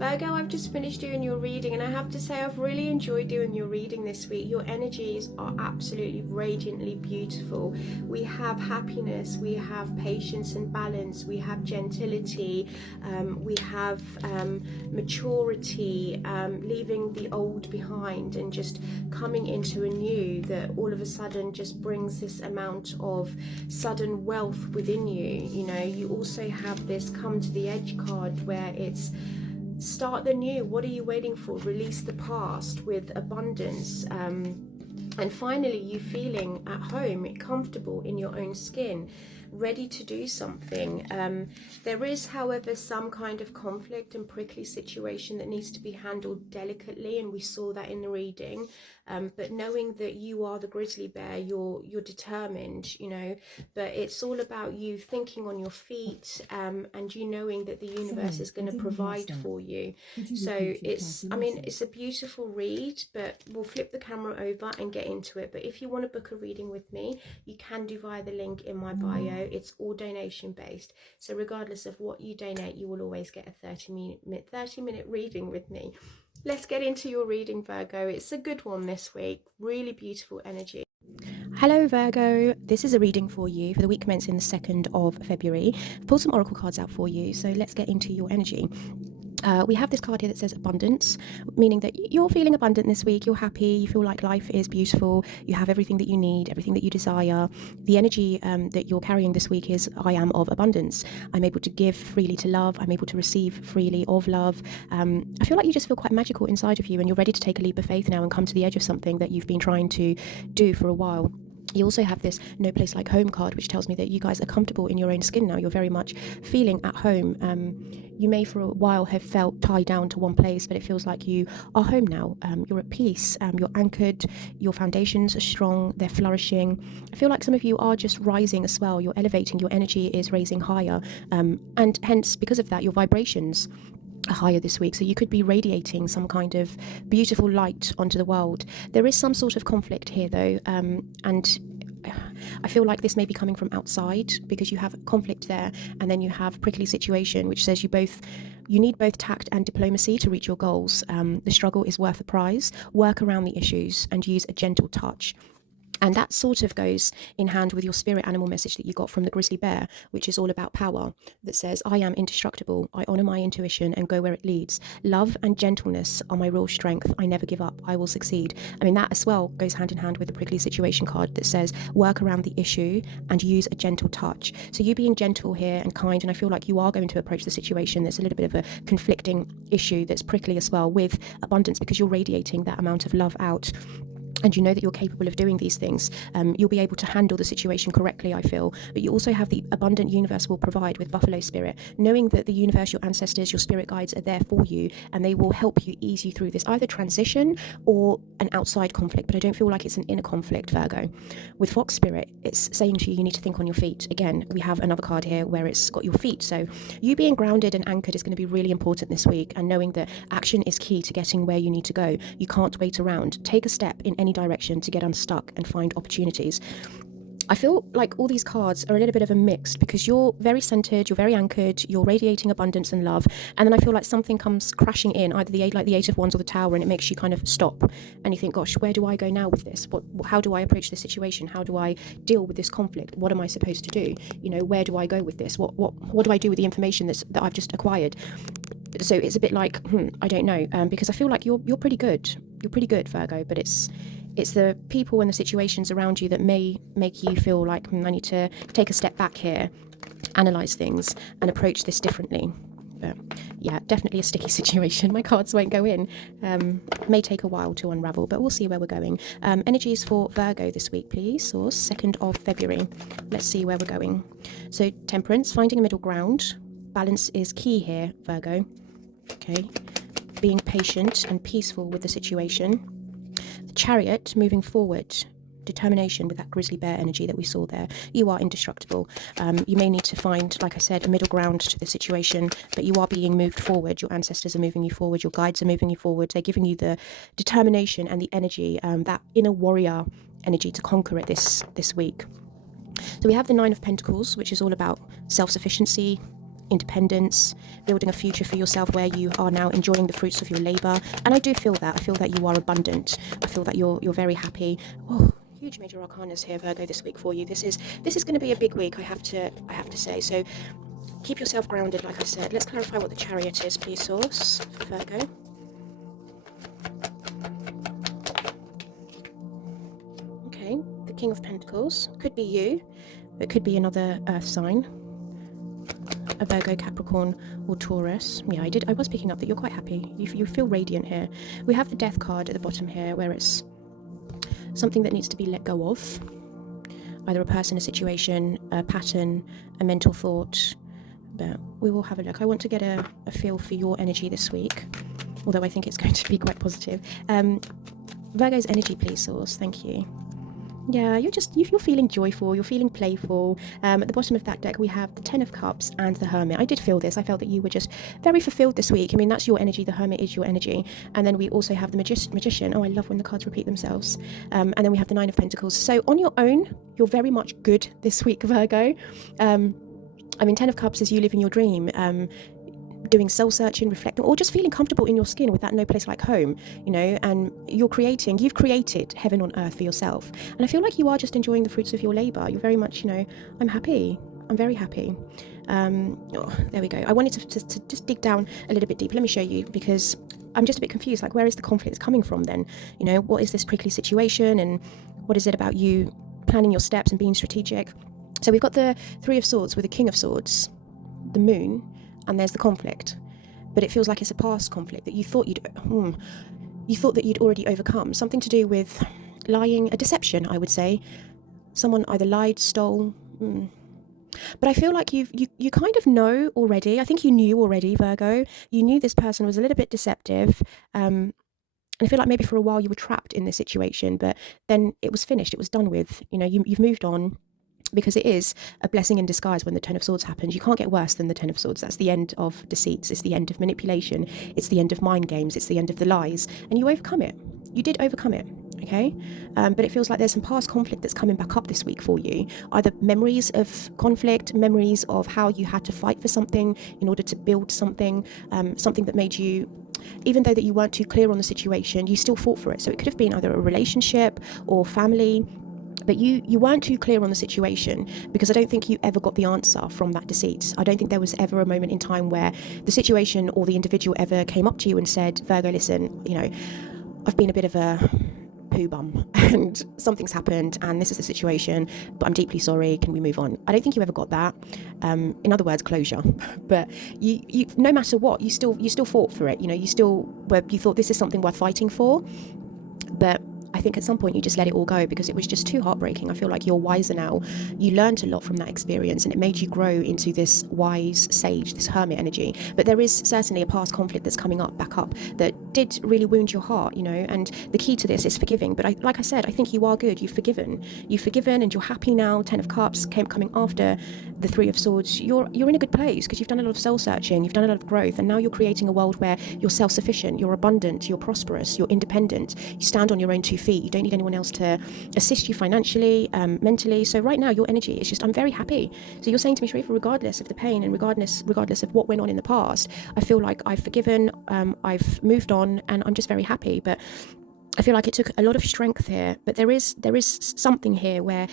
Virgo, I've just finished doing your reading, and I have to say I've really enjoyed doing your reading this week. Your energies are absolutely radiantly beautiful. We have happiness, we have patience and balance, we have gentility, we have maturity, leaving the old behind and just coming into a new that all of a sudden just brings this amount of sudden wealth within you. You know, you also have this come to the edge card where it's start the new. What are you waiting for? Release the past with abundance. And finally, you feeling at home, comfortable in your own skin, ready to do something. There is, however, some kind of conflict and prickly situation that needs to be handled delicately, and we saw that in the reading. But knowing that you are the grizzly bear, you're determined, you know, but it's all about you thinking on your feet, and you knowing that the universe is going to provide for you. So it's, I mean, it's a beautiful read, but we'll flip the camera over and get into it. But if you want to book a reading with me, you can do via the link in my bio. It's all donation based. So regardless of what you donate, you will always get a 30-minute reading with me. Let's get into your reading, Virgo. It's a good one this week. Really beautiful energy. Hello Virgo, this is a reading for you for the week commencing the 2nd of February. I've pulled some oracle cards out for you, so let's get into your energy. We have this card here that says abundance, meaning that you're feeling abundant this week, you're happy, you feel like life is beautiful, you have everything that you need, everything that you desire. The energy that you're carrying this week is I am of abundance. I'm able to give freely to love, I'm able to receive freely of love. I feel like you just feel quite magical inside of you, and you're ready to take a leap of faith now and come to the edge of something that you've been trying to do for a while. You also have this no place like home card, which tells me that you guys are comfortable in your own skin now. You're very much feeling at home. You may for a while have felt tied down to one place, but it feels like you are home now. You're at peace, you're anchored, your foundations are strong, they're flourishing. I feel like some of you are just rising as well. You're elevating, your energy is raising higher. And hence, because of that, your vibrations are higher this week, so you could be radiating some kind of beautiful light onto the world. There is some sort of conflict here though, and I feel like this may be coming from outside, because you have conflict there, and then you have prickly situation, which says you need both tact and diplomacy to reach your goals. The struggle is worth the prize. Work around the issues and use a gentle touch. And that sort of goes in hand with your spirit animal message that you got from the grizzly bear, which is all about power, that says, I am indestructible. I honor my intuition and go where it leads. Love and gentleness are my real strength. I never give up. I will succeed. I mean, that as well goes hand in hand with the prickly situation card that says, work around the issue and use a gentle touch. So you being gentle here and kind, and I feel like you are going to approach the situation that's a little bit of a conflicting issue that's prickly as well, with abundance, because you're radiating that amount of love out. And you know that you're capable of doing these things. You'll be able to handle the situation correctly, I feel. But you also have the abundant universe will provide with buffalo spirit, knowing that the universe, your ancestors, your spirit guides are there for you, and they will help you ease you through this either transition or an outside conflict. But I don't feel like it's an inner conflict, Virgo. With fox spirit, it's saying to you, you need to think on your feet. Again, we have another card here where it's got your feet. So you being grounded and anchored is going to be really important this week, and knowing that action is key to getting where you need to go. You can't wait around. Take a step in any direction to get unstuck and find opportunities. I feel like all these cards are a little bit of a mix, because you're very centered, you're very anchored, you're radiating abundance and love, and then I feel like something comes crashing in, either the Eight of Wands or the Tower, and it makes you kind of stop and you think, gosh, where do I go now with this? How do I approach this situation? How do I deal with this conflict? What am I supposed to do? You know, where do I go with this? What do I do with the information that I've just acquired? So it's a bit like, I don't know, because I feel like you're pretty good. You're pretty good, Virgo, but it's the people and the situations around you that may make you feel like, I need to take a step back here, analyze things and approach this differently. But yeah, definitely a sticky situation. My cards won't go in. May take a while to unravel, but we'll see where we're going. Energies for Virgo this week, please. Source, 2nd of February. Let's see where we're going. So Temperance, finding a middle ground. Balance is key here, Virgo. Okay. Being patient and peaceful with the situation. The Chariot, moving forward. Determination with that grizzly bear energy that we saw there. You are indestructible. You may need to find, like I said, a middle ground to the situation, but you are being moved forward. Your ancestors are moving you forward. Your guides are moving you forward. They're giving you the determination and the energy, that inner warrior energy to conquer it this week. So we have the 9 of Pentacles, which is all about self-sufficiency, independence, building a future for yourself where you are now enjoying the fruits of your labor. And I do feel that. I feel that you are abundant. I feel that you're very happy. Oh, huge major arcanas here, Virgo, this week for you. This is going to be a big week, I have to say. So keep yourself grounded, like I said. Let's clarify what the Chariot is, please, Source, for Virgo. Okay, the King of Pentacles. Could be you. It could be another earth sign. A Virgo, Capricorn, or Taurus. Yeah, I was picking up that you're quite happy. You feel radiant here. We have the Death card at the bottom here, where it's something that needs to be let go of. Either a person, a situation, a pattern, a mental thought. But we will have a look. I want to get a feel for your energy this week, although I think it's going to be quite positive. Virgo's energy, please, Source. Thank you. Yeah, you're feeling joyful, you're feeling playful. At the bottom of that deck we have the Ten of Cups and the Hermit. I did feel this. I felt that you were just very fulfilled this week. I mean, that's your energy. The Hermit is your energy. And then we also have the Magician. Oh, I love when the cards repeat themselves. And then we have the Nine of Pentacles. So on your own, you're very much good this week, Virgo. I mean, Ten of Cups is you living your dream. Doing soul searching, reflecting, or just feeling comfortable in your skin with that no place like home, you know, and you've created heaven on earth for yourself. And I feel like you are just enjoying the fruits of your labor. You're very much, you know, I'm happy. I'm very happy. There we go. I wanted to just dig down a little bit deeper. Let me show you, because I'm just a bit confused. Like, where is the conflict coming from then? You know, what is this prickly situation, and what is it about you planning your steps and being strategic? So we've got the Three of Swords with the King of Swords, the Moon, and there's the conflict, but it feels like it's a past conflict that you thought that you'd already overcome. Something to do with lying, a deception, I would say. Someone either lied, stole. But I feel like you kind of know already. I think you knew already, Virgo. You knew this person was a little bit deceptive. And I feel like maybe for a while you were trapped in this situation, but then it was finished. It was done with. You know, you've moved on. Because it is a blessing in disguise when the Ten of Swords happens. You can't get worse than the Ten of Swords. That's the end of deceits. It's the end of manipulation. It's the end of mind games. It's the end of the lies. And you overcome it. You did overcome it, okay? But it feels like there's some past conflict that's coming back up this week for you. Either memories of conflict, memories of how you had to fight for something in order to build something, something that made you, even though that you weren't too clear on the situation, you still fought for it. So it could have been either a relationship or family, but you weren't too clear on the situation, because I don't think you ever got the answer from that deceit. I don't think there was ever a moment in time where the situation or the individual ever came up to you and said, Virgo, listen, you know, I've been a bit of a poo bum and something's happened and this is the situation, but I'm deeply sorry, can we move on? I don't think you ever got that. In other words, closure. But you no matter what, you still fought for it. You know, you thought this is something worth fighting for. But I think at some point you just let it all go because it was just too heartbreaking. I feel like you're wiser now. You learned a lot from that experience and it made you grow into this wise sage, this hermit energy. But there is certainly a past conflict that's coming back up that did really wound your heart, you know, and the key to this is forgiving. But like I said, I think you are good. You've forgiven and you're happy now. Ten of Cups coming after the Three of Swords. You're in a good place because you've done a lot of soul searching, you've done a lot of growth, and now you're creating a world where you're self-sufficient, you're abundant, you're prosperous, you're independent, you stand on your own 2 feet, you don't need anyone else to assist you financially, mentally. So right now your energy is just, I'm very happy. So you're saying to me, Sheriffa, regardless of the pain and regardless of what went on in the past, I feel like I've forgiven, I've moved on, and I'm just very happy. But I feel like it took a lot of strength here, but there is something here where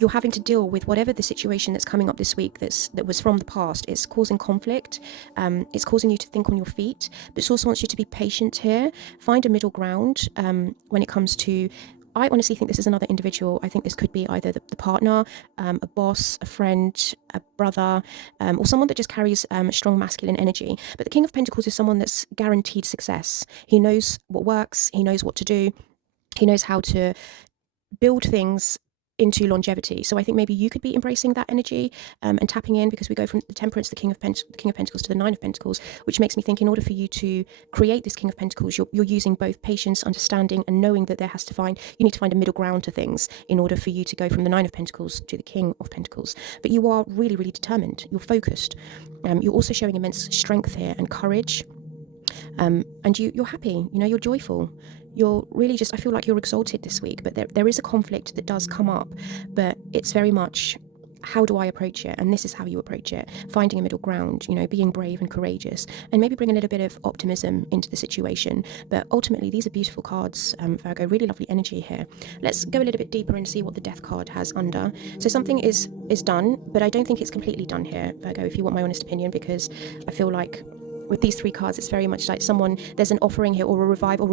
you're having to deal with whatever the situation that's coming up this week that was from the past. It's causing conflict. It's causing you to think on your feet, but it also wants you to be patient here. Find a middle ground when it comes to, I honestly think this is another individual. I think this could be either the partner, a boss, a friend, a brother, or someone that just carries strong masculine energy. But the King of Pentacles is someone that's guaranteed success. He knows what works. He knows what to do. He knows how to build things into longevity. So I think maybe you could be embracing that energy and tapping in, because we go from the Temperance, the King of Pentacles, to the Nine of Pentacles, which makes me think in order for you to create this King of Pentacles, you're using both patience, understanding, and knowing that you need to find a middle ground to things in order for you to go from the Nine of Pentacles to the King of Pentacles. But you are really, really determined. You're focused. You're also showing immense strength here and courage. And you're happy, you know, you're joyful. You're really just, I feel like you're exalted this week, but there is a conflict that does come up, but it's very much how do I approach it? And this is how you approach it. Finding a middle ground, being brave and courageous, and maybe bring a little bit of optimism into the situation. But ultimately, these are beautiful cards, Virgo, really lovely energy here. Let's go a little bit deeper and see what the Death card has under. So something is done, but I don't think it's completely done here, Virgo, if you want my honest opinion, because I feel like with these 3 cards, it's very much like there's an offering here, or a revival.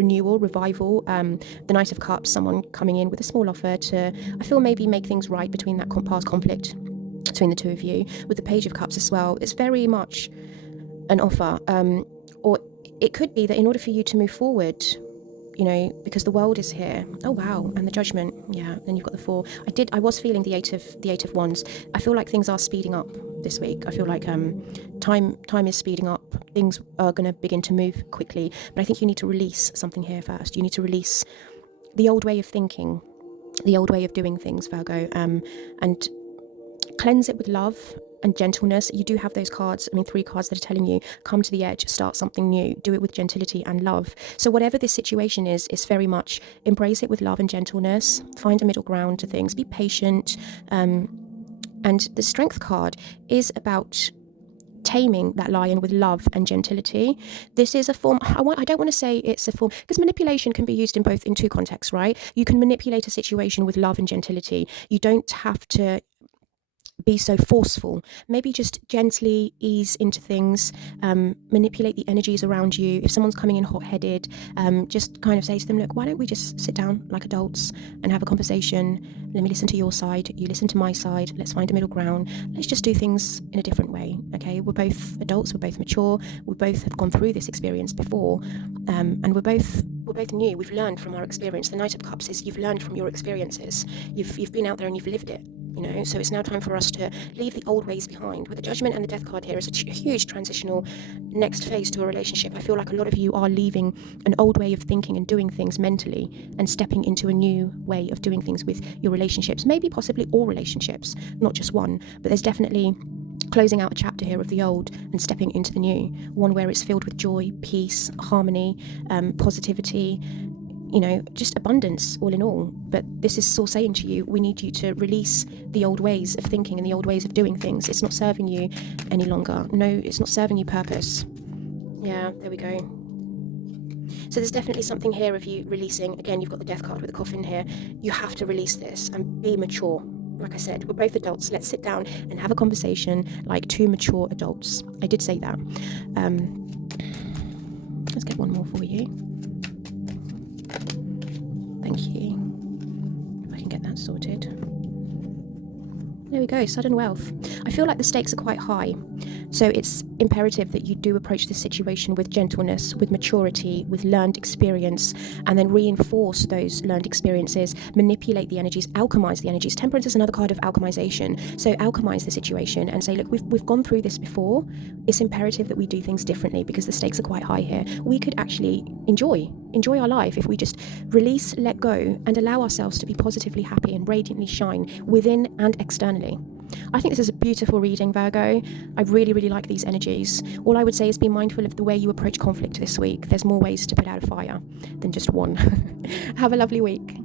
The Knight of Cups, someone coming in with a small offer to, I feel, maybe make things right between that past conflict between the two of you. With the Page of Cups as well, it's very much an offer, or it could be that in order for you to move forward, because the world is here. Oh wow, and the Judgment. Yeah, then you've got the 4. I was feeling the eight of Wands. I feel like things are speeding up this week. I feel like time is speeding up. Things are going to begin to move quickly, but I think you need to release something here first. You need to release the old way of thinking, the old way of doing things, Virgo, and cleanse it with love and gentleness. You do have those cards, 3 cards that are telling you, come to the edge, start something new, do it with gentility and love. So whatever this situation is very much embrace it with love and gentleness, find a middle ground to things, be patient. And the Strength card is about taming that lion with love and gentility. This is a form, I don't want to say it's a form, because manipulation can be used in 2 contexts, right? You can manipulate a situation with love and gentility. You don't have to be so forceful. Maybe just gently ease into things, manipulate the energies around you. If someone's coming in hot-headed, just kind of say to them, look, why don't we just sit down like adults and have a conversation? Let me listen to your side, you listen to my side, let's find a middle ground. Let's just do things in a different way, okay? We're both adults, we're both mature, we both have gone through this experience before, and we're both new. We've learned from our experience. The Knight of Cups is you've learned from your experiences. You've been out there and you've lived it. So it's now time for us to leave the old ways behind. With the Judgment and the Death card here is a huge transitional next phase to a relationship. I feel like a lot of you are leaving an old way of thinking and doing things mentally and stepping into a new way of doing things with your relationships, maybe possibly all relationships, not just one, but there's definitely closing out a chapter here of the old and stepping into the new, one where it's filled with joy, peace, harmony, positivity, just abundance all in all. But this is still saying to you, we need you to release the old ways of thinking and the old ways of doing things. It's not serving you any longer. No, it's not serving you purpose. Yeah, there we go. So there's definitely something here of you releasing. Again, you've got the Death card with the coffin here. You have to release this and be mature. Like I said, we're both adults. Let's sit down and have a conversation like 2 mature adults. I did say that. Let's get one more for you. Thank you. If I can get that sorted. There we go, sudden wealth. I feel like the stakes are quite high. So it's imperative that you do approach this situation with gentleness, with maturity, with learned experience, and then reinforce those learned experiences, manipulate the energies, alchemize the energies. Temperance is another card of alchemization. So alchemize the situation and say, look, we've gone through this before. It's imperative that we do things differently because the stakes are quite high here. We could actually enjoy our life if we just release, let go, and allow ourselves to be positively happy and radiantly shine within and externally. I think this is a beautiful reading, Virgo. I really, really like these energies. All I would say is be mindful of the way you approach conflict this week. There's more ways to put out a fire than just one. Have a lovely week.